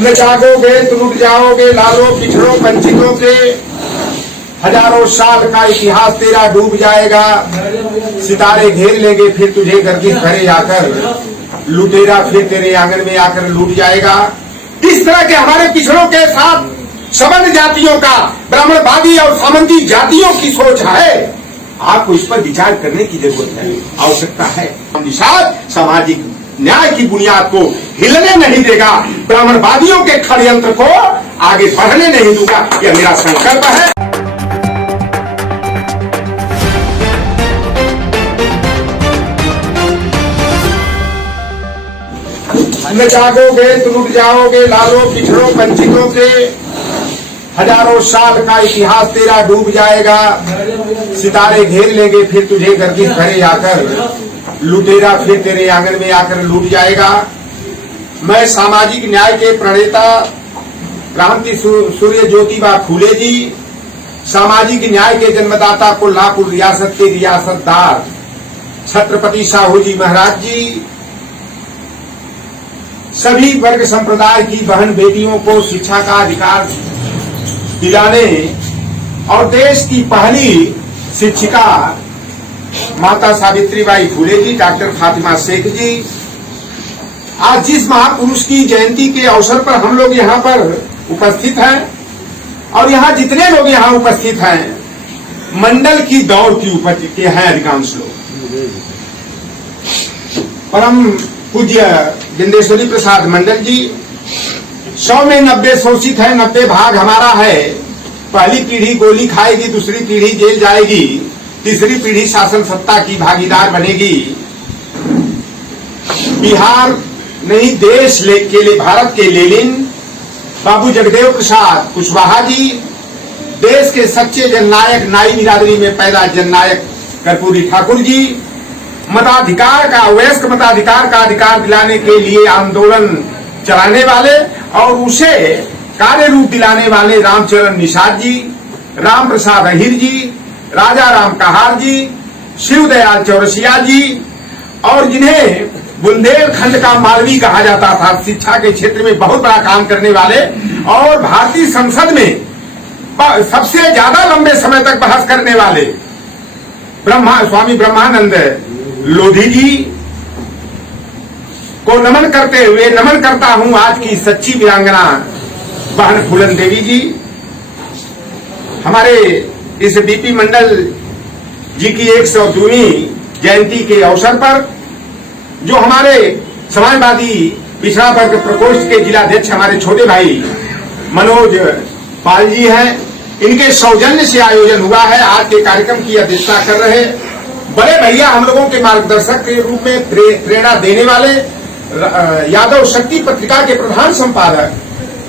न जागोगे तो लुट जाओगे लालो पिछड़ों वंचितों के, हजारों साल का इतिहास तेरा डूब जाएगा। सितारे घेर लेंगे फिर तुझे गर्दिश भरे आकर, लुटेरा फिर तेरे आंगन में आकर लूट जाएगा। इस तरह के हमारे पिछड़ों के साथ सवर्ण जातियों का, ब्राह्मणवादी और सामंती जातियों की सोच है। आपको इस पर विचार करने की जरूरत है, आवश्यकता है। निषाद सामाजिक न्याय की बुनियाद को हिलने नहीं देगा, ब्राह्मणवादियों के षड्यंत्र को आगे बढ़ने नहीं दूंगा, यह मेरा संकल्प है। न जागोगे तो लुट जाओगे लालो पिछड़ों वंचितों के, हजारों साल का इतिहास तेरा डूब जाएगा। सितारे घेर लेंगे फिर तुझे गर्दिश भरे आकर, लुटेरा फिर तेरे आंगन में आकर लूट जाएगा। मैं सामाजिक न्याय के प्रणेता क्रांति सूर्य ज्योतिबा फूले जी, सामाजिक न्याय के जन्मदाता कोल्हापुर रियासत के रियासतदार छत्रपति साहू जी महाराज जी, सभी वर्ग संप्रदाय की बहन बेटियों को शिक्षा का अधिकार दिलाने और देश की पहली शिक्षिका माता सावित्रीबाई फुले जी, डॉक्टर फातिमा शेख जी, आज जिस महापुरुष की जयंती के अवसर पर हम लोग यहाँ पर उपस्थित हैं और यहाँ जितने लोग यहाँ उपस्थित हैं मंडल की दौड़ की उपस्थित के हैं अधिकांश लोग। परम पूज्य बिंदेश्वरी प्रसाद मंडल जी 100 में 90 शोषित है, 90 भाग हमारा है। पहली पीढ़ी गोली खाएगी, दूसरी पीढ़ी जेल जाएगी, तीसरी पीढ़ी शासन सत्ता की भागीदार बनेगी। बिहार नहीं देश के लिए भारत के लेनिन बाबू जगदेव प्रसाद कुशवाहा जी, देश के सच्चे जननायक नाई बिरादरी में पैदा जननायक कर्पूरी ठाकुर जी, मताधिकार का वयस्क मताधिकार का अधिकार दिलाने के लिए आंदोलन चलाने वाले और उसे कार्य रूप दिलाने वाले रामचरण निषाद जी, राम प्रसाद अहिर जी, राजा राम कहार जी, शिवदयाल चौरसिया जी, और जिन्हें बुंदेलखंड का मालवी कहा जाता था, शिक्षा के क्षेत्र में बहुत बड़ा काम करने वाले और भारतीय संसद में सबसे ज्यादा लंबे समय तक बहस करने वाले स्वामी ब्रह्मानंद लोधी जी को नमन करते हुए नमन करता हूं आज की सच्ची वीरांगना बहन फूलन देवी जी। हमारे इस बीपी मंडल जी की 102वीं जयंती के अवसर पर जो हमारे समाजवादी पिछड़ा वर्ग प्रकोष्ठ के जिलाध्यक्ष हमारे छोटे भाई मनोज पाल जी हैं, इनके सौजन्य से आयोजन हुआ है। आज के कार्यक्रम की अध्यक्षता कर रहे बड़े भैया, हम लोगों के मार्गदर्शक के रूप में प्रेरणा देने वाले यादव शक्ति पत्रिका के प्रधान संपादक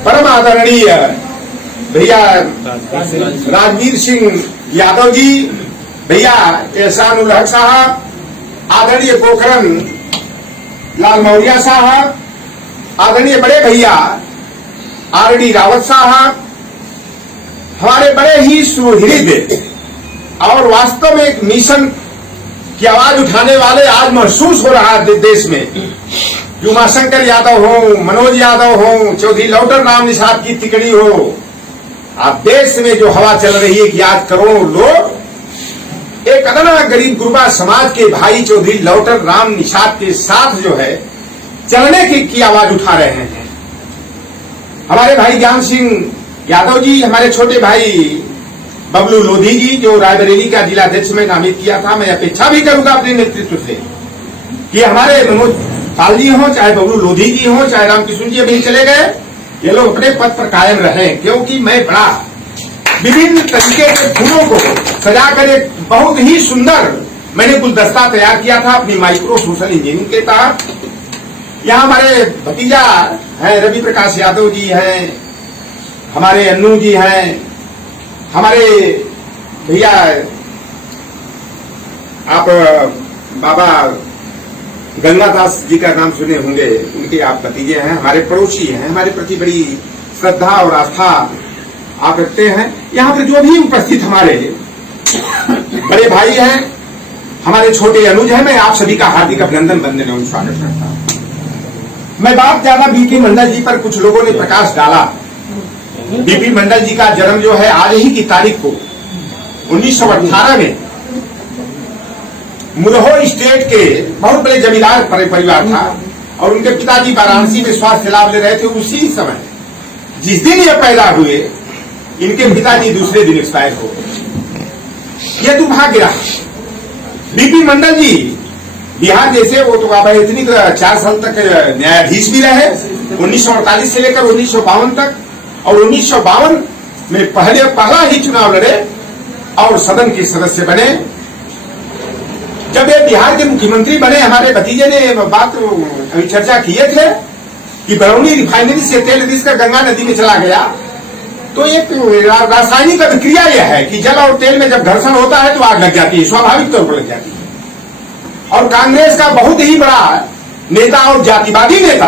परम आदरणीय भैया राजवीर सिंह यादव जी, भैया एहसान उल हक साहब, आदरणीय पोखरन लाल मौर्या साहब, आदरणीय बड़े भैया आर.डी. रावत साहब, हमारे बड़े ही सुहृद और वास्तव में एक मिशन की आवाज उठाने वाले आज महसूस हो रहा है देश में। उमाशंकर यादव हो, मनोज यादव हो, चौधरी लौटर राम निषाद की तिकड़ी हो, आप देश में जो हवा चल रही है कि आज करोड़ों लोग एक अदना गरीब गुरबा समाज के भाई चौधरी लौटर राम निषाद के साथ जो है चलने की आवाज उठा रहे हैं। हमारे भाई ज्ञान सिंह यादव जी, हमारे छोटे भाई बबलू लोधी जी जो रायबरेली का जिलाध्यक्ष में नामित किया था, मैं अपेक्षा भी करूंगा अपने नेतृत्व से कि हमारे मनोज पाल जी हो, चाहे बबलू लोधी जी हो, चाहे रामकिशन जी अभी चले गए, ये लोग अपने पद पर कायम रहे, क्योंकि मैं बड़ा विभिन्न तरीके के फूलों को सजाकर एक बहुत ही सुंदर मैंने गुलदस्ता तैयार किया था अपनी माइक्रो सोशल इंजीनियरिंग के तहत। यहाँ हमारे भतीजा है रवि प्रकाश यादव जी हैं, हमारे अन्नू जी हैं, हमारे भैया आप बाबा गंगादास जी का नाम सुने होंगे, उनके आप भतीजे हैं, हमारे पड़ोसी हैं, हमारे प्रति बड़ी श्रद्धा और आस्था आप रखते हैं। यहाँ पर जो भी उपस्थित हमारे बड़े भाई हैं, हमारे छोटे अनुज हैं, मैं आप सभी का हार्दिक अभिनंदन वंदन एवं स्वागत करता हूँ। मैं बात ज्यादा बीपी मंडल जी पर कुछ लोगों ने प्रकाश डाला। बीपी मंडल जी का जन्म जो है आज ही की तारीख को 1918 में मुरहो स्टेट के बहुत बड़े जमींदार परिवार था और उनके पिताजी वाराणसी में स्वास्थ्य लाभ ले रहे थे। उसी समय जिस दिन ये पैदा हुए इनके पिताजी दूसरे दिन एक्सपायर हो गए। यह दुर्भाग्य रहा। बीपी मंडल जी बिहार जैसे वो तो आप इतनी 4 साल तक न्यायाधीश भी रहे 1948 से लेकर 1952 तक, और 1952 में पहला ही चुनाव लड़े और सदन के सदस्य बने। जब ये बिहार के मुख्यमंत्री बने, हमारे भतीजे ने बात अभी चर्चा किए थे कि बरौनी रिफाइनरी से तेल रिसकर गंगा नदी में चला गया, तो एक रासायनिक अभिक्रिया यह है कि जल और तेल में जब घर्षण होता है तो आग लग जाती है, स्वाभाविक तौर पर लग जाती है। और कांग्रेस का बहुत ही बड़ा नेता और जातिवादी नेता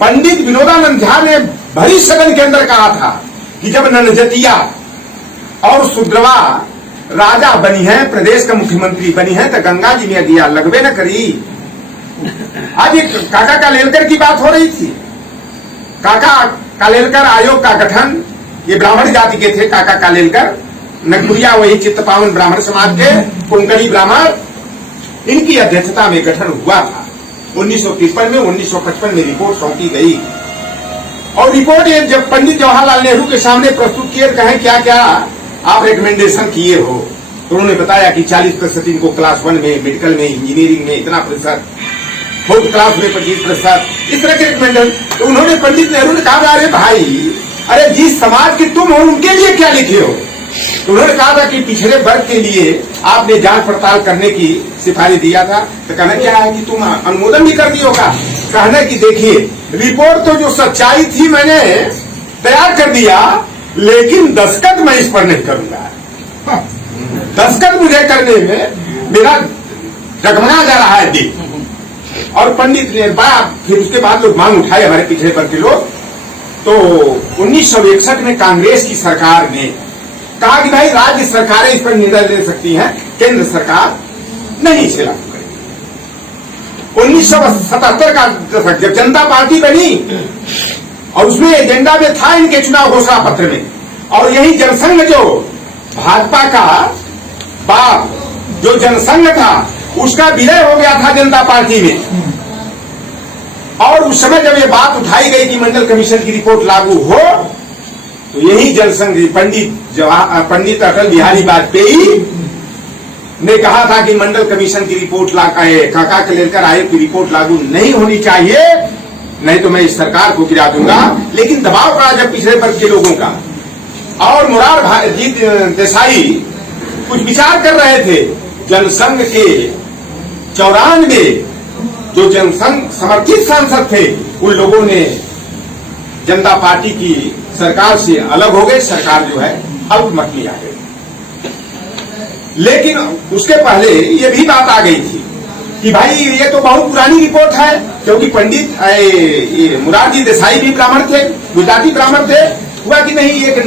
पंडित विनोदानंद झा ने भरी सदन के अंदर कहा था कि जब ननजतिया और सुद्रवा राजा बनी है, प्रदेश का मुख्यमंत्री बनी है, तो गंगा जी में अगिया लगबे न करी। आज एक काका कालेलकर की बात हो रही थी। काका कालेलकर आयोग का गठन, ये ब्राह्मण जाति के थे काका कालेलकर, नगपुरिया वही चित्तपावन ब्राह्मण समाज के कोंकणी ब्राह्मण, इनकी अध्यक्षता में गठन हुआ था 1953 में। 1955 में रिपोर्ट सौंपी गई और रिपोर्ट जब पंडित जवाहरलाल नेहरू के सामने प्रस्तुत किए, कहें क्या क्या आप रिकमेंडेशन किए हो, तो उन्होंने बताया कि 40% इनको क्लास 1 में, मेडिकल में, इंजीनियरिंग में इतना प्रतिशत, फोर्थ क्लास में 25%, इस तरह के रिकमेंडेशन। तो उन्होंने पंडित नेहरू ने कहा, अरे भाई, अरे जिस समाज के तुम हो उनके लिए क्या लिखे हो। तो उन्होंने कहा था कि पिछड़े वर्ग के लिए आपने जांच पड़ताल करने की सिफारिश दिया था। तो कहना क्या है कि तुम अनुमोदन भी कर दिया होगा। कहना कि देखिए, रिपोर्ट तो जो सच्चाई थी मैंने तैयार कर दिया, लेकिन दस्तखत मैं इस पर नहीं करूंगा। दस्तखत मुझे करने में मेरा डगमगा जा रहा है दिल। और पंडित ने फिर उसके बाद लोग मांग उठाए, हमारे पिछड़े वर्ग के लोग। तो 1961 में कांग्रेस की सरकार ने कहा कि भाई राज्य सरकारें इस पर निर्णय ले सकती हैं, केंद्र सरकार नहीं इसे लागू करेगी। 1977 का दशक जब जनता पार्टी बनी और उसमें एजेंडा में था इनके चुनाव घोषणा पत्र में, और यही जनसंघ जो भाजपा का बाप जो जनसंघ था उसका विलय हो गया था जनता पार्टी में। और उस समय जब ये बात उठाई गई कि मंडल कमीशन की रिपोर्ट लागू हो, तो यही जनसंघ पंडित अटल बिहारी वाजपेयी ने कहा था कि मंडल कमीशन की रिपोर्ट काका कालेलकर आयोग की रिपोर्ट लागू नहीं होनी चाहिए, नहीं तो मैं इस सरकार को गिरा दूंगा। लेकिन दबाव पड़ा जब पिछड़े वर्ग के लोगों का, और मोरारजी देसाई कुछ विचार कर रहे थे। जनसंघ के 94 जो जनसंघ समर्थित सांसद थे, उन लोगों ने जनता पार्टी की सरकार से अलग हो गए, सरकार जो है अल्पमत में आ गई। लेकिन उसके पहले ये भी बात आ गई थी कि भाई ये तो बहुत पुरानी रिपोर्ट है, क्योंकि पंडित मोरारजी देसाई भी ब्राह्मण थे, गुजराती ब्राह्मण थे। हुआ कि नहीं, एक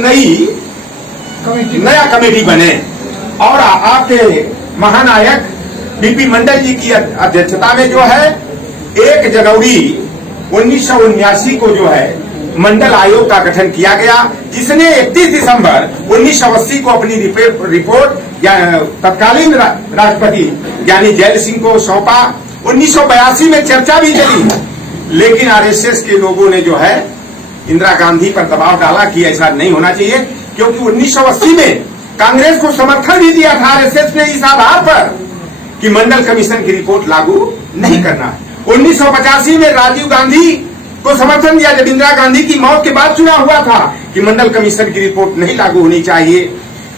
नया कमेटी बने और आपके महानायक बीपी मंडल जी की अध्यक्षता में जो है 1 जनवरी 1979 को जो है मंडल आयोग का गठन किया गया, जिसने 31 दिसंबर 1980 को अपनी रिपोर्ट तत्कालीन राष्ट्रपति यानी जैल सिंह को सौंपा। 1982 में चर्चा भी चली, लेकिन आरएसएस के लोगों ने जो है इंदिरा गांधी पर दबाव डाला कि ऐसा नहीं होना चाहिए, क्योंकि 1980 में कांग्रेस को समर्थन भी दिया था आरएसएस ने इस आधार पर कि मंडल कमीशन की रिपोर्ट लागू नहीं करना है। 1985 में राजीव गांधी को समर्थन दिया जब इंदिरा गांधी की मौत के बाद चुनाव हुआ था कि मंडल कमीशन की रिपोर्ट नहीं लागू होनी चाहिए।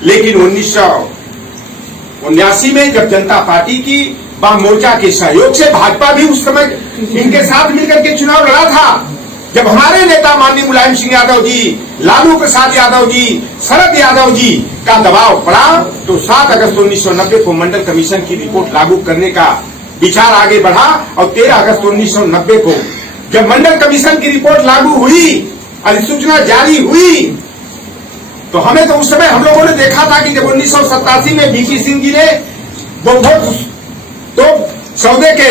लेकिन 1979 में जब जनता पार्टी की वाम मोर्चा के सहयोग से, भाजपा भी उस समय इनके साथ मिलकर के चुनाव लड़ा था, जब हमारे नेता माननीय मुलायम सिंह यादव जी, लालू प्रसाद यादव जी, शरद यादव जी का दबाव पड़ा, तो 7 अगस्त 1990 को मंडल कमीशन की रिपोर्ट लागू करने का विचार आगे बढ़ा। और 13 अगस्त 1990 को जब मंडल कमीशन की रिपोर्ट लागू हुई, अधिसूचना जारी हुई, तो हमें तो उस समय हम लोगों ने देखा था कि जब 1987 में वीपी सिंह जी ने वो तो सौदे के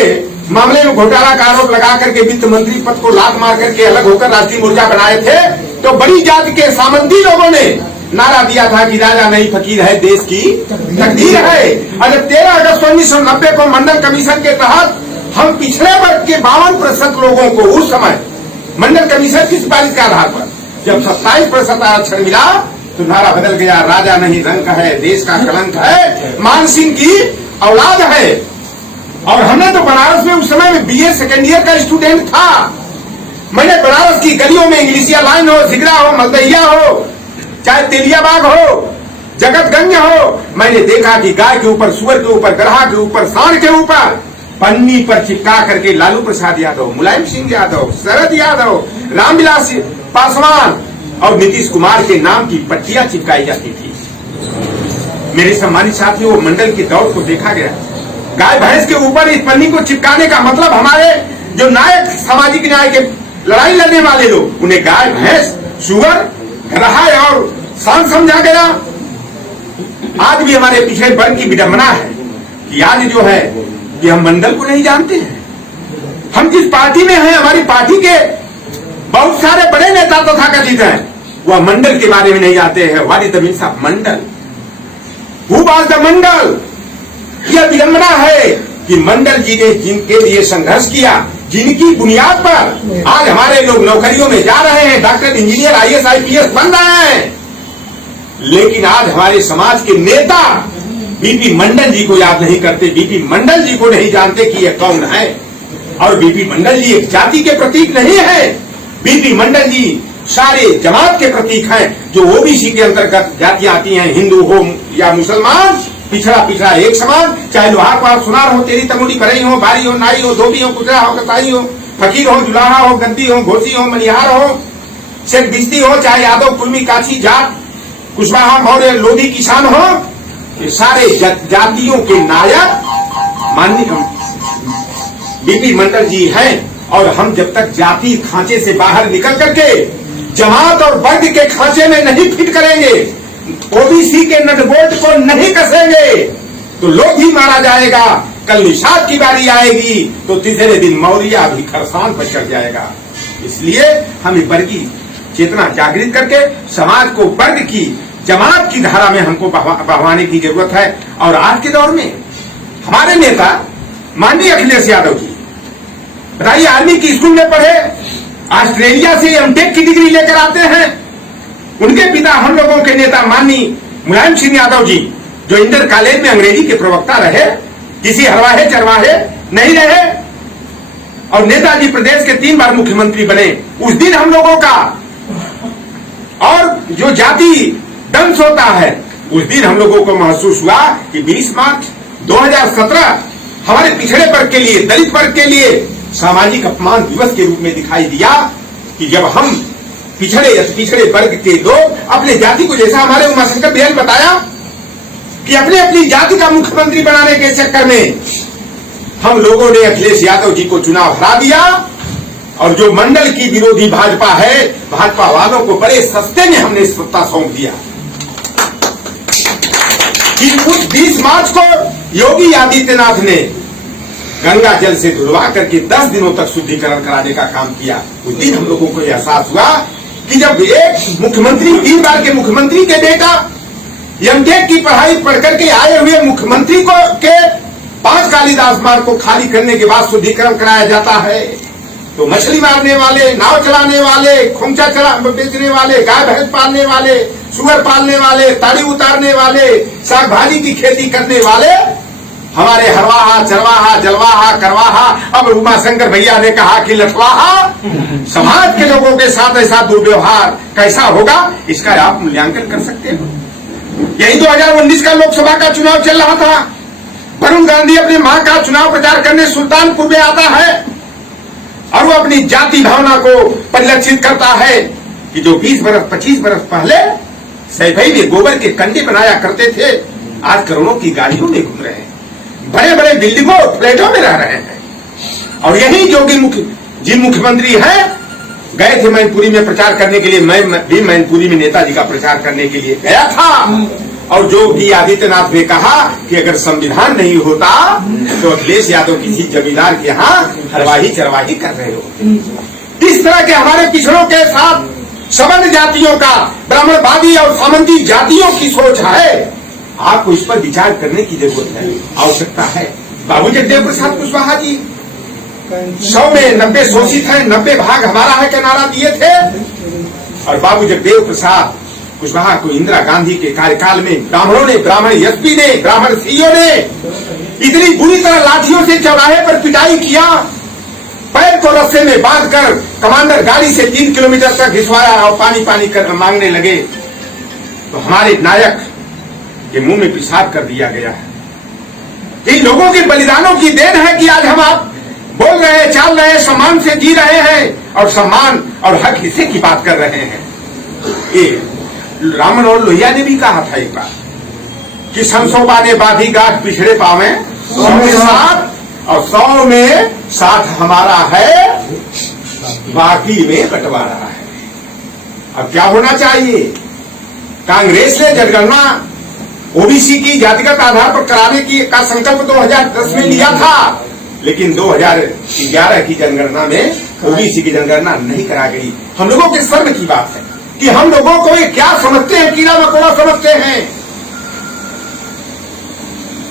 मामले में घोटाला का आरोप लगा करके वित्त मंत्री पद को लात मार करके अलग होकर राष्ट्रीय मोर्चा बनाए थे, तो बड़ी जाति के सामंती लोगों ने नारा दिया था कि राजा नहीं फकीर है, देश की तकदीर है। और जब 13 अगस्त 1990 को मंडल कमीशन के तहत हम पिछड़े वर्ग के 52% लोगों को उस समय मंडल कमीशन की सिफारिश के आधार पर जब 27% आरक्षण मिला, तो नारा बदल गया, राजा नहीं रंक है, देश का कलंक है, मान सिंह की औलाद है। और हमने तो बनारस में उस समय में बीए सेकेंड ईयर का स्टूडेंट था। मैंने बनारस की गलियों में इंग्लिशिया लाइन हो, जिगरा हो, मलदहिया हो, चाहे तेलियाबाग हो, जगतगंज हो, मैंने देखा कि गाय के ऊपर, सुअर के ऊपर, गरहा के ऊपर, सांड के ऊपर पन्नी पर चिपका करके लालू प्रसाद यादव, मुलायम सिंह यादव, शरद यादव, रामविलास पासवान और नीतीश कुमार के नाम की पट्टियां चिपकाई जाती थी। मेरे सम्मानित साथियों, वो मंडल की दौड़ को देखा गया। गाय भैंस के ऊपर इस पन्नी को चिपकाने का मतलब हमारे जो नायक, सामाजिक न्याय के लड़ाई लड़ने वाले लोग, उन्हें गाय भैंस, सुअर, गरहा और सांड समझा गया। आज भी हमारे पिछड़े वर्ग की विडंबना है कि आज जो है कि हम मंडल को नहीं जानते हैं। हम जिस पार्टी में हैं, हमारी पार्टी के बहुत सारे बड़े नेता तथा कथित हैं, वह मंडल के बारे में नहीं जानते हैं। वाली तमीन साहब, मंडल, हु वाज द मंडल? यह विडंबना है कि मंडल जी ने जिनके लिए संघर्ष किया, जिनकी बुनियाद पर आज हमारे लोग नौकरियों में जा रहे हैं, डॉक्टर, इंजीनियर, आईएएस, आईपीएस बन रहे हैं, लेकिन आज हमारे समाज के नेता बीपी मंडल जी को याद नहीं करते, बीपी मंडल जी को नहीं जानते कि यह कौन है। और बीपी मंडल जी एक जाति के प्रतीक नहीं है, बीपी मंडल जी सारे जमात के प्रतीक हैं, जो ओबीसी के अंतर्गत जातियां आती हैं, हिंदू हो या मुसलमान, पिछड़ा पिछड़ा एक समान, चाहे लोहार पार सुनार हो, तेरी तमुड़ी भरई हो, बारी हो, नाई हो, धोबी हो, कुचरा हो, कसाई हो, फकीर हो, जुलाहा हो, गद्दी हो, घोसी हो, मनिहार हो, शेख बिस्ती हो, चाहे यादव, कुलमी, काछी, जाट, कुशवाहा, मौर्य, लोधी, किसान हो, ये सारे जातियों के नायक माननीय बीपी मंडल जी हैं। और हम जब तक जाति खांचे से बाहर निकल करके जमात और वर्ग के खांचे में नहीं फिट करेंगे, ओबीसी के नटबोल्ट को नहीं कसेंगे, तो लोग ही मारा जाएगा। कल निषाद की बारी आएगी तो तीसरे दिन मौर्य भी खरसान पर चढ़ जाएगा। इसलिए हमें वर्गीय चेतना जागृत करके समाज को वर्ग की, जमात की धारा में हमको बहवाने की जरूरत है। और आज के दौर में हमारे नेता माननीय अखिलेश यादव जी, बताइए, आर्मी की स्कूल में पढ़े, ऑस्ट्रेलिया से एमटेक की डिग्री लेकर आते हैं। उनके पिता हम लोगों के नेता माननीय मुलायम सिंह यादव जी, जो इंटर कॉलेज में अंग्रेजी के प्रवक्ता रहे, किसी हरवाहे चरवाहे नहीं रहे, और नेताजी प्रदेश के 3 बार मुख्यमंत्री बने। उस दिन हम लोगों का और जो जाति दंश होता है, उस दिन हम लोगों को महसूस हुआ कि 20 मार्च 2017 हमारे पिछड़े वर्ग के लिए, दलित वर्ग के लिए सामाजिक अपमान दिवस के रूप में दिखाई दिया कि जब हम पिछड़े वर्ग के लोग अपने जाति को, जैसा हमारे उमाशंकर भैया ने बताया कि अपने अपनी जाति का मुख्यमंत्री बनाने के चक्कर में हम लोगों ने अखिलेश यादव जी को चुनाव हरा दिया। और जो मंडल की विरोधी भाजपा है, भाजपा वालों को बड़े सस्ते में हमने सत्ता सौंप दिया कि उस 20 मार्च को योगी आदित्यनाथ ने गंगा जल से धुलवा करके 10 दिनों तक शुद्धिकरण कराने का काम किया। उस दिन हम लोगों को एहसास हुआ कि जब एक मुख्यमंत्री, 3 बार के मुख्यमंत्री के बेटा एमटेक की पढ़ाई पढ़ करके आए हुए मुख्यमंत्री को के 5 कालिदास मार्ग को खाली करने के बाद शुद्धिकरण कराया जाता है, तो मछली मारने वाले, नाव चलाने वाले, खोमचा बेचने वाले, गाय भैंस पालने वाले, सुअर पालने वाले, ताड़ी उतारने वाले, साग भाजी की खेती करने वाले, हमारे हरवाहा, चरवाहा, जलवाहा, करवाहा, अब उमाशंकर भैया ने कहा कि लठवाहा, समाज के लोगों के साथ ऐसा दुर्व्यवहार कैसा होगा, इसका आप मूल्यांकन कर सकते हो। यही 2019 का लोकसभा का चुनाव चल रहा था। वरुण गांधी अपनी मां का चुनाव प्रचार करने सुल्तानपुर में आता है और वो अपनी जाति भावना को परिलक्षित करता है कि जो 20 बरस 25 बरस पहले सैफई में गोबर के कंडे बनाया करते थे, आज करोड़ों की गाड़ियों में घूम रहे हैं, बड़े बड़े बिल्डिंगों, फ्लैटों में रह रहे हैं। और यही जोगी जिन मुख्यमंत्री हैं, गए थे मैनपुरी में प्रचार करने के लिए। मैं भी मैनपुरी में नेताजी का प्रचार करने के लिए गया था। और योगी आदित्यनाथ ने कहा कि अगर संविधान नहीं होता तो अखिलेश यादव किसी जमींदार के यहाँ हरवाही चरवाही कर रहे हो। इस तरह के हमारे पिछड़ों के साथ सवर्ण जातियों का, ब्राह्मणवादी और सामंती जातियों की सोच है। आपको इस पर विचार करने की जरूरत है, आवश्यकता है। बाबू जगदेव प्रसाद कुशवाहा जी 100 में 90 शोषित है, 90 भाग हमारा है के नारा दिए थे। और बाबू जगदेव प्रसाद कुशवाहा को इंदिरा गांधी के कार्यकाल में ब्राह्मणों ने, ब्राह्मण एसपी ने, ब्राह्मण सीईओ ने इतनी बुरी तरह लाठियों से चौराहे पर पिटाई किया, पैर को रस्से में बांधकर कमांडर गाड़ी से 3 किलोमीटर तक घिसवाया और पानी पानी कर मांगने लगे। तो हमारे नायक के मुंह में पेशाब कर दिया गया है। इन लोगों के बलिदानों की देन है कि आज हम आप बोल रहे हैं, चाल रहे हैं, सम्मान से जी रहे हैं और सम्मान और हक हिस्से की बात कर रहे हैं। ये राम मनोहर लोहिया ने भी कहा था एक बार कि समसोबा ने बाधी गांठ पिछड़े पावे 100 में 7 और 100 में 7 हमारा है, बाकी में बंटवारा है। अब क्या होना चाहिए? कांग्रेस ने जनगणना ओबीसी की जातिगत आधार पर कराने की का संकल्प 2010 में लिया था, लेकिन 2011 की जनगणना में ओबीसी की जनगणना नहीं करा गई। हम लोगों के शर्म की बात है कि हम लोगों को ये क्या समझते हैं, कीड़ा मकोड़ा समझते हैं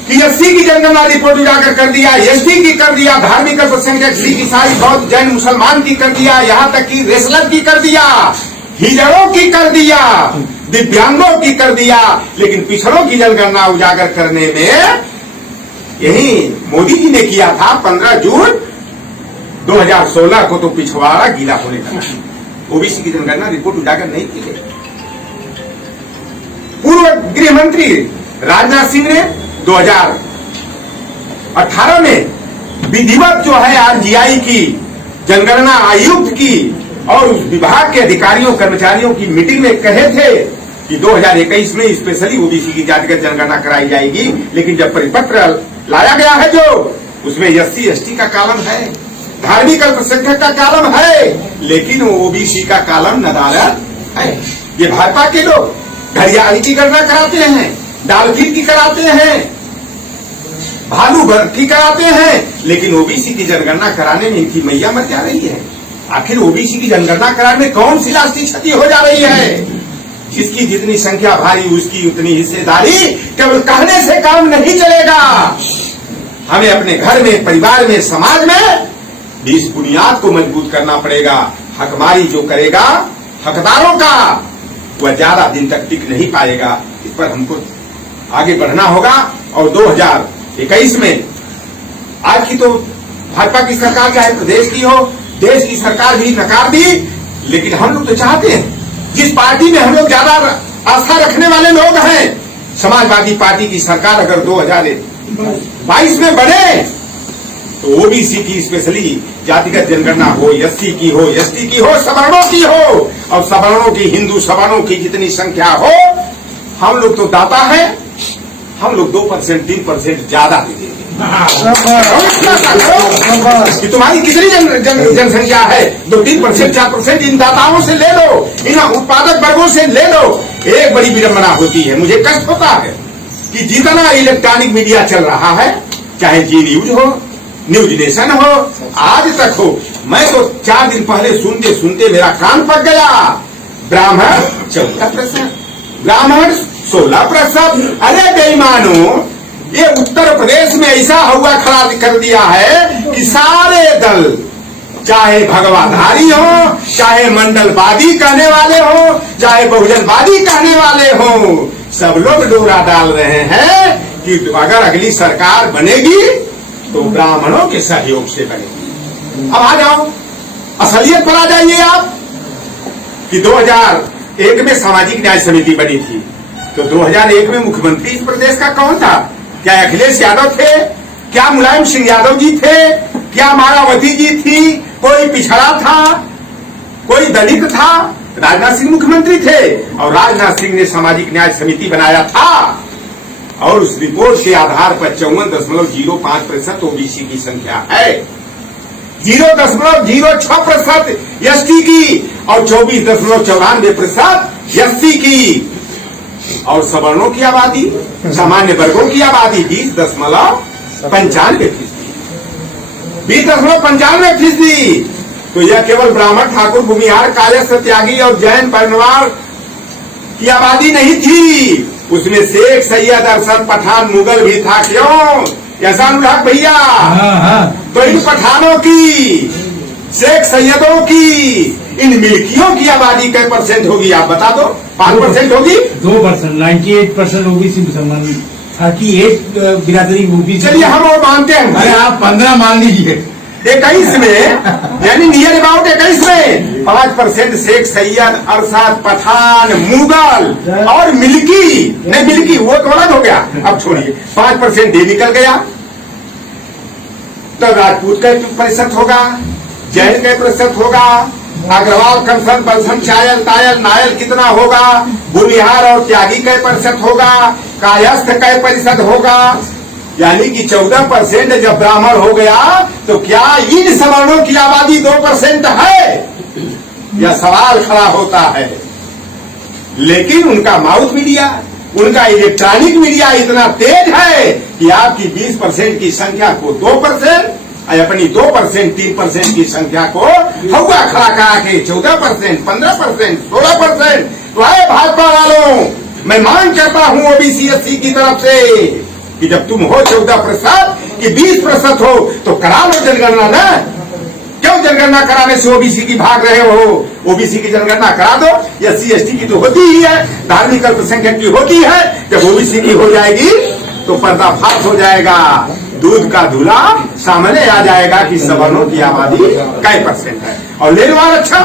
कि एससी की जनगणना रिपोर्ट उजागर कर दिया, एसटी की कर दिया, धार्मिक अल्पसंख्यक सिख ईसाई बौद्ध जैन मुसलमान की कर दिया, यहाँ तक कि रेसलर की कर दिया, हिजड़ों की कर दिया, दिव्यांगों की कर दिया, लेकिन पिछड़ों की जनगणना उजागर करने में यही मोदी जी ने किया था। 15 जून 2016 को तो पिछवाड़ा गीला होने लगा। ओबीसी की जनगणना रिपोर्ट उजागर नहीं की गई। पूर्व गृह मंत्री राजनाथ सिंह ने 2018 में विधिवत जो है आरजीआई की जनगणना आयुक्त की और उस विभाग के अधिकारियों कर्मचारियों की मीटिंग में कहे थे कि 2021 में स्पेशली ओबीसी की जातिगत जनगणना कराई जाएगी, लेकिन जब परिपत्र लाया गया है जो उसमें एससी एसटी का कॉलम है, धार्मिक अल्पसंख्यक का कॉलम है, लेकिन ओबीसी का कॉलम नदारद है। ये भाजपा के लोग घड़ियाली की गणना कराते हैं, डाल्फिन की कराते हैं, भालू की कराते हैं, लेकिन ओबीसी की जनगणना कराने में इनकी मैया मर जा रही है। आखिर ओबीसी की जनगणना कराने में कौन सी राष्ट्रीय क्षति हो जा रही है? जिसकी जितनी संख्या भारी उसकी उतनी हिस्सेदारी। केवल कहने से काम नहीं चलेगा। हमें अपने घर में, परिवार में, समाज में भी इस बुनियाद को मजबूत करना पड़ेगा। हकमारी जो करेगा हकदारों का, वह ज्यादा दिन तक टिक नहीं पाएगा। इस पर हमको आगे बढ़ना होगा। और 2021 में आज की तो भाजपा की सरकार चाहे प्रदेश की हो, देश की सरकार भी नकार दी, लेकिन हम लोग तो चाहते हैं जिस पार्टी में हम लोग ज्यादा आस्था रखने वाले लोग हैं, समाजवादी पार्टी की सरकार अगर 2022 में बने तो ओबीसी की स्पेशली जातिगत जनगणना हो, एससी की हो, एसटी की हो, सवर्णों की हो, और सवर्णों की, हिंदू सवर्णों की जितनी संख्या हो, हम लोग तो दाता है, हम लोग 2% 3% ज्यादा दे देंगे। कि तुम्हारी कितनी जनसंख्या है, 2-3% 4% इन दाताओं से ले लो, इन उत्पादक वर्गों से ले लो। एक बड़ी विडंबना होती है, मुझे कष्ट होता है कि जितना इलेक्ट्रॉनिक मीडिया चल रहा है, चाहे जी न्यूज हो, न्यूज नेशन हो, आज तक हो, मैं तो 4 दिन पहले सुनते सुनते मेरा कान पक गया। ब्राह्मण 14%, ब्राह्मण 16%। अरे बेईमानों, ये उत्तर प्रदेश में ऐसा हुआ खड़ा कर दिया है कि सारे दल, चाहे भगवाधारी हो, चाहे मंडलवादी कहने वाले हो, चाहे बहुजनवादी कहने वाले हो, सब लोग डोरा डाल रहे हैं कि अगर अगली सरकार बनेगी तो ब्राह्मणों के सहयोग से बनेगी। अब आ जाओ, असलियत पर आ जाइए आप कि 2001 में सामाजिक न्याय समिति बनी थी, तो 2001 में मुख्यमंत्री इस प्रदेश का कौन था? क्या अखिलेश यादव थे? क्या मुलायम सिंह यादव जी थे? क्या मायावती जी थी? कोई पिछड़ा था? कोई दलित था? राजनाथ सिंह मुख्यमंत्री थे और राजनाथ सिंह ने सामाजिक न्याय समिति बनाया था और उस रिपोर्ट के आधार पर 54.05% ओबीसी की संख्या है, 0.06% एसटी की और 24.94% एससी की। और सवर्णों की आबादी, सामान्य वर्गों की आबादी 20.95%। 20.95%। तो यह केवल ब्राह्मण, ठाकुर, भूमिहार, कायस्थ, त्यागी और जैन परिवार की आबादी नहीं थी, उसमें शेख, सैयद, अरसद, पठान, मुगल भी था। क्यों ऐसा अनुराग भैया? तो इन पठानों की, शेख सैयदों की, इन मिल्कियों की आबादी कै % होगी आप बता दो? 5% होगी? 2%। 98% ओबीसी मुसलमान, 38 बिरादरी ओबीसी। चलिए हम वो मानते हैं। अरे आप 15 मान लीजिए। 21 में, यानी नियर अबाउट 21 में 5% शेख, सैयद, अरसद, पठान, मुगल और मिल्की, नहीं मिल्की वो तो अलग हो गया, अब छोड़िए। 5% डे निकल गया। तो राजपूत का प्रतिशत होगा, जैन का प्रतिशत होगा, अग्रवाल, कंसन, बलसन, चायल, तायल, नायल कितना होगा, भूमिहार और त्यागी का प्रतिशत होगा, कायस्थ का प्रतिशत होगा। यानी कि 14% जब ब्राह्मण हो गया तो क्या इन सवर्णों की आबादी 2% है? यह सवाल खड़ा होता है। लेकिन उनका माउथ मीडिया, उनका इलेक्ट्रॉनिक मीडिया इतना तेज है कि आपकी 20% की संख्या को 2%, अपनी 2%, 3% की संख्या को हवा खड़ा करा के 14%, 15%, 16%। तो है भाजपा वालों, मैं मांग करता हूं ओबीसी एससी की तरफ से कि जब तुम हो 14% कि 20% हो तो करा लो जनगणना ना। क्यों जनगणना कराने से ओबीसी की भाग रहे हो? ओबीसी की जनगणना करा दो। एससी एसटी की तो होती ही है, धार्मिक अल्पसंख्यक की होती है। जब ओबीसी की हो जाएगी तो पर्दाफाश हो जाएगा, दूध का धुला सामने आ जाएगा कि सवर्णों की आबादी कै % है। और ले लो आरक्षण,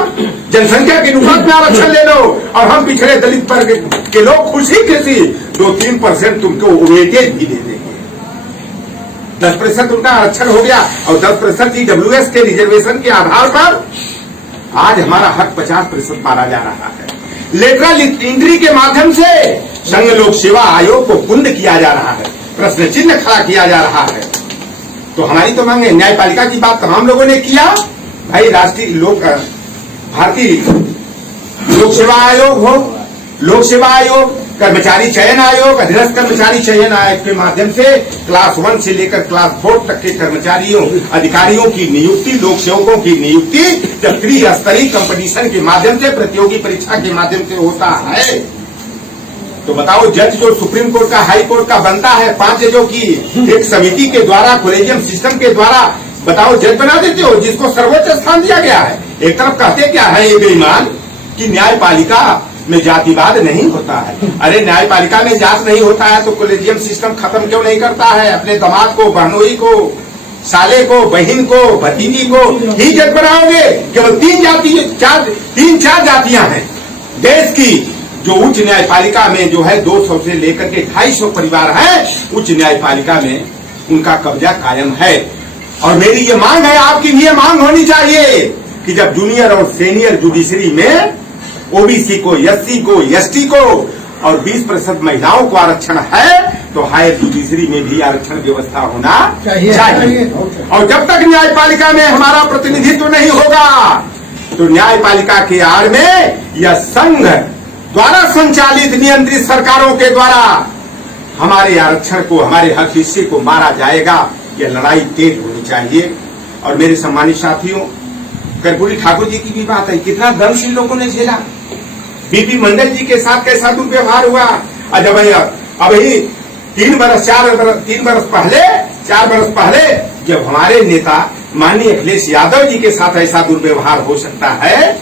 जनसंख्या के अनुपात में आरक्षण ले लो, और हम पिछड़े दलित वर्ग के लोग खुशी खुशी 2-3% तुमको वेटेज भी दे देंगे। 10% उनका आरक्षण हो गया, और 10% ईडब्ल्यूएस के रिजर्वेशन के आधार पर आज हमारा हक 50% मारा जा रहा है। लेटरल एंट्री के माध्यम से संघ लोक सेवा आयोग को कुंद किया जा रहा है, प्रश्न चिन्ह खड़ा किया जा रहा है। तो हमारी तो मांग है, न्यायपालिका की बात तमाम लोगों ने किया भाई, भारतीय लोक सेवा आयोग हो, लोक सेवा आयोग, कर्मचारी चयन आयोग, अधीनस्थ कर्मचारी चयन आयोग के माध्यम से क्लास 1 से लेकर क्लास 4 तक के कर्मचारियों, अधिकारियों की नियुक्ति, लोक सेवकों की नियुक्ति जब त्रिस्तरीय कंपटीशन के माध्यम से, प्रतियोगी परीक्षा के माध्यम से होता है, तो बताओ जज जो सुप्रीम कोर्ट का, हाई कोर्ट का बनता है 5 जजों की एक समिति के द्वारा, कोलेजियम सिस्टम के द्वारा, बताओ जज बना देते हो जिसको सर्वोच्च स्थान दिया गया है। एक तरफ कहते क्या है ये बेईमान कि न्यायपालिका में जातिवाद नहीं होता है। अरे न्यायपालिका में जात नहीं होता है तो कोलेजियम सिस्टम खत्म क्यों नहीं करता है? अपने दामाद को, बहनोई को, साले को, बहन को, भतीजी को ही जज बनाओगे। केवल 3-4 जातियां हैं देश की जो उच्च न्यायपालिका में जो है 200 से लेकर के 250 परिवार है, उच्च न्यायपालिका में उनका कब्जा कायम है। और मेरी ये मांग है, आपकी भी ये मांग होनी चाहिए कि जब जूनियर और सीनियर जुडिशरी में ओबीसी को, एससी को, एसटी को और 20% महिलाओं को आरक्षण है तो हायर जुडिशरी में भी आरक्षण व्यवस्था होना चाहिए। और जब तक न्यायपालिका में हमारा प्रतिनिधित्व नहीं होगा तो न्यायपालिका के आड़ में यह संघ द्वारा संचालित नियंत्रित सरकारों के द्वारा हमारे आरक्षण को, हमारे हक हिस्से को मारा जाएगा। यह लड़ाई तेज होनी चाहिए। और मेरे सम्मानित साथियों, कर्पूरी ठाकुर जी की भी बात है, कितना दम से लोगों ने झेला। बीपी मंडल जी के साथ कैसा दुर्व्यवहार हुआ। जब अभी 4 बरस पहले जब हमारे नेता माननीय अखिलेश यादव जी के साथ ऐसा दुर्व्यवहार हो सकता है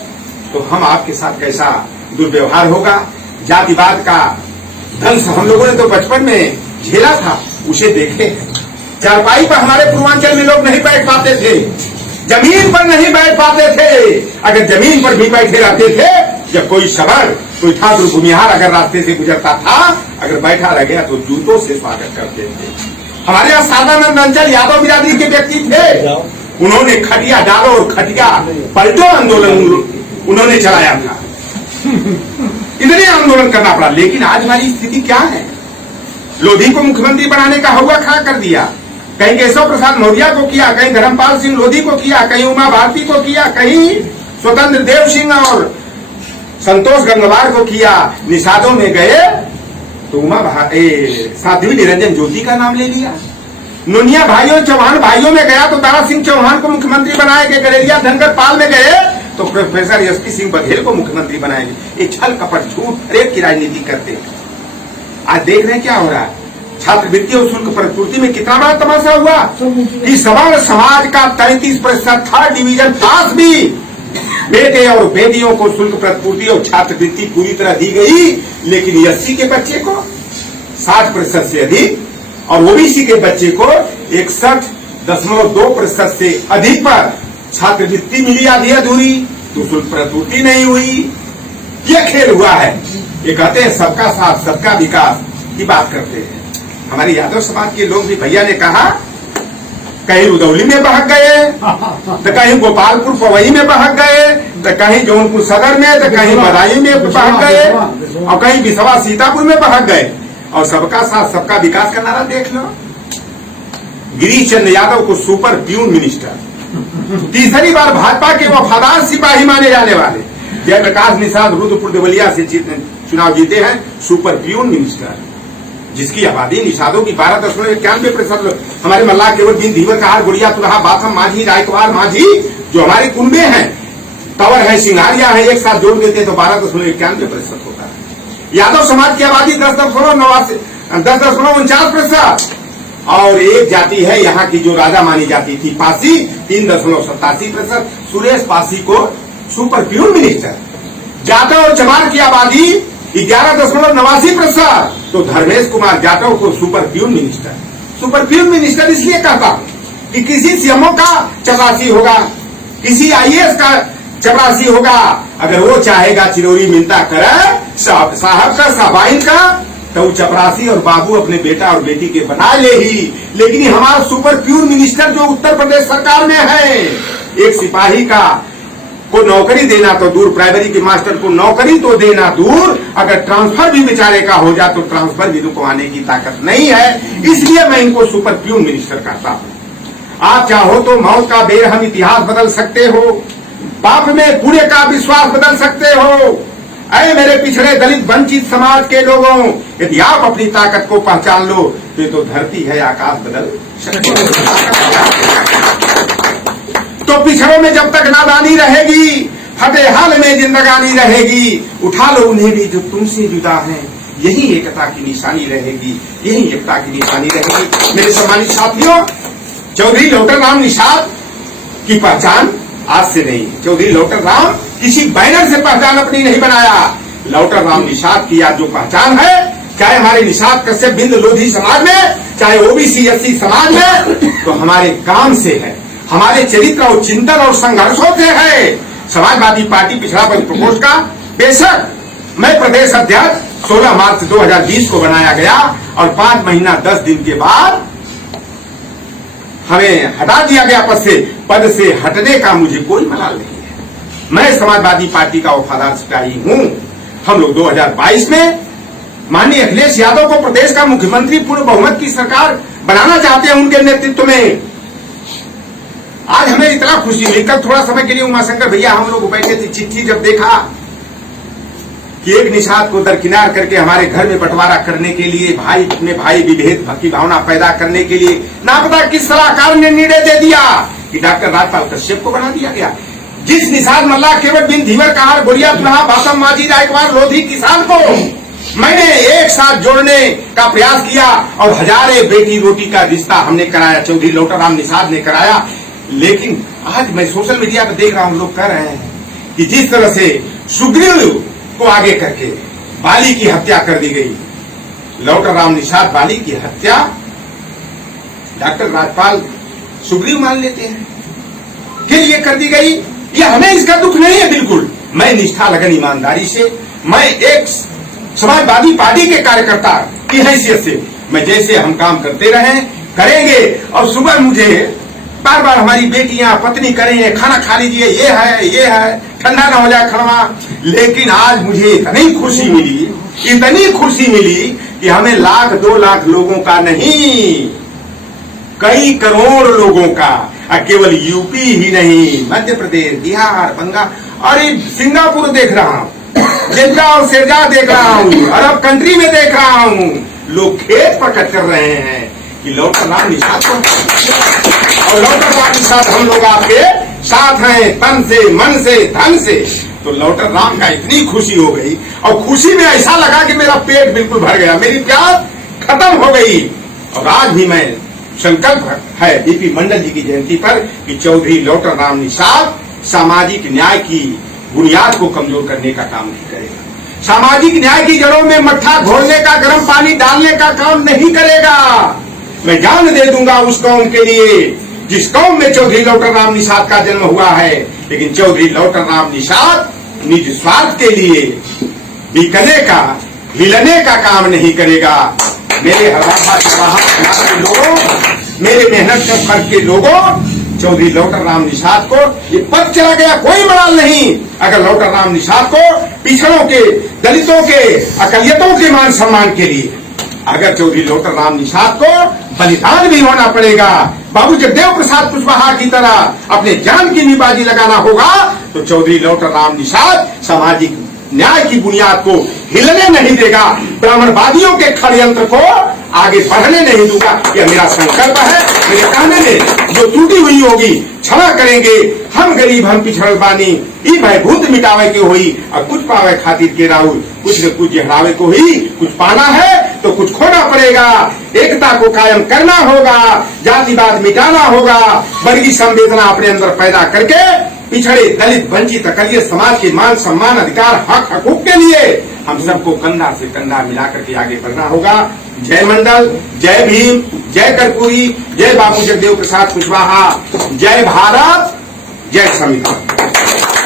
तो हम आपके साथ कैसा दुर्व्यवहार होगा। जातिवाद का दंश हम लोगों ने तो बचपन में झेला था, उसे देखे। चारपाई पर हमारे पूर्वांचल में लोग नहीं बैठ पाते थे, जमीन पर नहीं बैठ पाते थे। अगर जमीन पर भी बैठे रहते थे, जब कोई सवर, कोई ठाकुर भूमिहार अगर रास्ते से गुजरता था, अगर बैठा रह गया तो जूतों से स्वागत करते थे। हमारे यहाँ सादानंद अंचल यादव बिरादरी के व्यक्ति थे, उन्होंने खटिया डालो और खटिया पलटो आंदोलन उन्होंने चलाया था। इतने आंदोलन करना पड़ा। लेकिन आज हमारी स्थिति क्या है? लोधी को मुख्यमंत्री बनाने का हवा खड़ा कर दिया। कहीं केशव प्रसाद मौर्य को किया, कहीं धर्मपाल सिंह लोधी को किया, कहीं उमा भारती को किया, कहीं स्वतंत्र देव सिंह और संतोष गंगवार को किया। निषादों में गए तो साध्वी निरंजन ज्योति का नाम ले लिया। नोनिया भाइयों चौहान भाइयों में गया तो दारा सिंह चौहान को मुख्यमंत्री बनाए गए, गलेरिया धनगर पाल में गए तो प्रोफेसर एसपी सिंह बघेल को मुख्यमंत्री बनाएंगे। ये छल कपट झूठ रेप की राजनीति करते हैं। आज देख रहे हैं क्या हो रहा है। छात्रवृत्ति और शुल्क प्रतिपूर्ति में कितना बड़ा तमाशा हुआ कि सवर्ण समाज का 33% थर्ड डिवीजन पास भी बेटे और बेटियों को शुल्क प्रतिपूर्ति और छात्रवृत्ति पूरी तरह दी गई, लेकिन एससी के बच्चे को 60% से अधिक और ओबीसी के बच्चे को 61.2% से अधिक पर छात्रवृत्ति मिली आधी अधूरी, तो शुल्क प्रतिपूर्ति नहीं हुई। ये खेल हुआ है। ये कहते हैं सबका साथ सबका विकास की बात करते हैं। हमारे यादव समाज के लोग भी भैया ने कहा कहीं उदौली में बहक गए, तो कहीं गोपालपुर पवई में बहक गए, तो कहीं जौनपुर सदर में, तो कहीं बदायूं में बहक गए और कहीं बिसवा सीतापुर में बहक गए। और सबका साथ सबका विकास का नारा देख लो। गिरीश चंद्र यादव को सुपर प्यून मिनिस्टर, तीसरी बार भाजपा के वफादार सिपाही माने जाने वाले जयप्रकाश निषाद रुद्रपुर देवलिया से चुनाव जीते हैं सुपर प्यून मिनिस्टर, जिसकी आबादी निषादों की 12.91%। हमारे मल्लाह केवल बिन धीवर कहार गुड़िया तुलहा बाथम माझी रायकवार माझी जो हमारे कुंबे हैं, तवर है सिंघारिया है, एक साथ जोड़ देते तो 12.91% होता है। यादव समाज की आबादी 10.49% और एक जाति है यहाँ की जो राजा मानी जाती थी पासी 3.87%। सुरेश पासी को सुपर प्यून मिनिस्टर। जाटव और चमार की आबादी 11.89%, तो धर्मेश कुमार जाटव को super peon minister. Super peon minister इसलिए कहता हूं कि किसी सीएमओ का चपरासी होगा, किसी आईएएस का चपरासी होगा, अगर वो चाहेगा चिरौरी मिलता करे साहब का साहबाइन का, तो वो चपरासी और बाबू अपने बेटा और बेटी के बना ले ही। लेकिन हमारा सुपर प्यून मिनिस्टर जो उत्तर प्रदेश सरकार में है, एक सिपाही का को नौकरी देना तो दूर, प्राइमरी के मास्टर को नौकरी तो देना दूर, अगर ट्रांसफर भी बेचारे का हो जाए तो ट्रांसफर भी रुकवाने की ताकत नहीं है। इसलिए मैं इनको सुपर प्यून मिनिस्टर कहता हूं। आप चाहो तो मौत का बेरहम इतिहास बदल सकते हो, पाप में कूड़े का विश्वास बदल सकते हो। अरे मेरे पिछड़े दलित वंचित समाज के लोगों, यदि आप अपनी ताकत को पहचान लो तो धरती है आकाश बदल सकते हो। तो पिछड़ों में जब तक नादानी रहेगी, फतेहाल में जिंदगानी रहेगी, उठा लो उन्हें भी जो तुमसे जुदा हैं, यही एकता की निशानी रहेगी, यही एकता की निशानी रहेगी। मेरे सम्मानित साथियों, चौधरी लौटर राम निषाद की पहचान आज से नहीं। चौधरी लौटर राम किसी बैनर से पहचान अपनी नहीं बनाया। लौटर राम निषाद की आज जो पहचान है, चाहे हमारे निषाद कश्यप बिंद लोधी समाज में, चाहे ओबीसी एससी समाज में, तो हमारे काम से है, हमारे चरित्र और चिंतन और संघर्षों से है। समाजवादी पार्टी पिछड़ा वर्ग प्रकोष्ठ का बेशक मैं प्रदेश अध्यक्ष 16 मार्च 2020 को बनाया गया और 5 महीना 10 दिन के बाद हमें हटा दिया गया पद से हटने का मुझे कोई मलाल नहीं है। मैं समाजवादी पार्टी का वफादार सिपाही हूं। हम लोग 2022 में माननीय अखिलेश यादव को प्रदेश का मुख्यमंत्री पूर्ण बहुमत की सरकार बनाना चाहते हैं उनके नेतृत्व में। आज हमें इतना खुशी मिली। कल थोड़ा समय के लिए उमाशंकर भैया हम लोग बैठे थे, चिट्ठी जब देखा कि एक निषाद को दरकिनार करके हमारे घर में बंटवारा करने के लिए, भाई में भाई विभेद की भावना पैदा करने के लिए ना पता किस सलाहकार ने निर्णय दे दिया कि डॉक्टर राजपाल कश्यप को बना दिया गया। जिस निषाद मल्लाह केवट बिन धीवर कहार गोरिया तुलहा बासम माझी रायकवार लोधी किसान को मैंने एक साथ जोड़ने का प्रयास किया और हजारे बेटी रोटी का रिश्ता हमने कराया, चौधरी लौटर राम निषाद ने कराया। लेकिन आज मैं सोशल मीडिया पर देख रहा हूं, लोग कह रहे हैं कि जिस तरह से सुग्रीव को आगे करके बाली की हत्या कर दी गई, लौटर राम निषाद बाली की हत्या डॉक्टर राजपाल सुग्रीव मान लेते हैं, फिर ये कर दी गई। ये हमें इसका दुख नहीं है बिल्कुल। मैं निष्ठा लगन ईमानदारी से, मैं एक समाजवादी पार्टी के कार्यकर्ता की हैसियत से मैं जैसे हम काम करते रहे करेंगे। और सुबह मुझे बार बार हमारी बेटियां पत्नी करें खाना खा लीजिए, ये है ठंडा ना हो जाए खाना। लेकिन आज मुझे इतनी खुशी मिली कि हमें 1 2 लाख लोगों का नहीं, कई करोड़ लोगों का, केवल यूपी ही नहीं, मध्य प्रदेश, बिहार, बंगाल और सिंगापुर देख रहा हूं। जिनका और सिरजा देख रहा हूँ, अरब कंट्री में देख रहा हूँ, लोग खेत प्रकट कर रहे हैं कि लौटर राम निषाद को, और लौटर राम निषाद हम लोग आपके साथ हैं, तन से, मन से, धन से। तो लौटर राम का इतनी खुशी हो गई, और खुशी में ऐसा लगा कि मेरा पेट बिल्कुल भर गया, मेरी प्यास खत्म हो गई। और आज भी मैं संकल्प है डीपी मंडल जी की जयंती पर कि चौधरी लौटर राम निषाद सामाजिक न्याय की बुनियाद को कमजोर करने का काम नहीं करेगा, सामाजिक न्याय की जड़ों में मट्ठा घोलने का, गर्म पानी डालने का काम नहीं करेगा। मैं जान दे दूंगा उस कौम के लिए जिस कौम में चौधरी लौटर राम निषाद का जन्म हुआ है। लेकिन चौधरी लौटर राम निषाद निज स्वार्थ के लिए बिकने का, हिलने का काम नहीं करेगा। मेरे हराबा के लोगों, मेरे मेहनत कर के लोगों, चौधरी लौटर राम निषाद को ये पद चला गया, कोई मलाल नहीं। अगर लौटर राम निषाद को पिछड़ों के, दलितों के, अकलियतों के मान सम्मान के लिए अगर चौधरी लौटर राम निषाद को बलिदान भी होना पड़ेगा, बाबू जगदेव प्रसाद कुशवाहा की तरह अपने जान की भी बाजी लगाना होगा, तो चौधरी लौटर राम निषाद सामाजिक न्याय की बुनियाद को हिलने नहीं देगा, ब्राह्मणवादियों के षड्यंत्र को आगे बढ़ने नहीं दूंगा। यह मेरा संकल्प है। मेरे कहने में जो त्रुटि हुई होगी क्षमा करेंगे। हम गरीब, हम पिछड़ल बानी, ई भयभूत मिटावे के हुई, और कुछ पावे खातिर के राहुल, कुछ न कुछ हरावे को ही, कुछ पाना है तो कुछ खोना पड़ेगा। एकता को कायम करना होगा, जातिवाद मिटाना होगा, वर्गीय संवेदना अपने अंदर पैदा करके पिछड़े, दलित, वंचित, अकलियत समाज के मान सम्मान, अधिकार, हक, हकूक के लिए हम सबको कंधा से कंधा मिलाकर के आगे बढ़ना होगा। जय मंडल, जय भीम, जय कर्पूरी, जय बाबू जगदेव प्रसाद कुशवाहा, जय भारत, जय संविधान।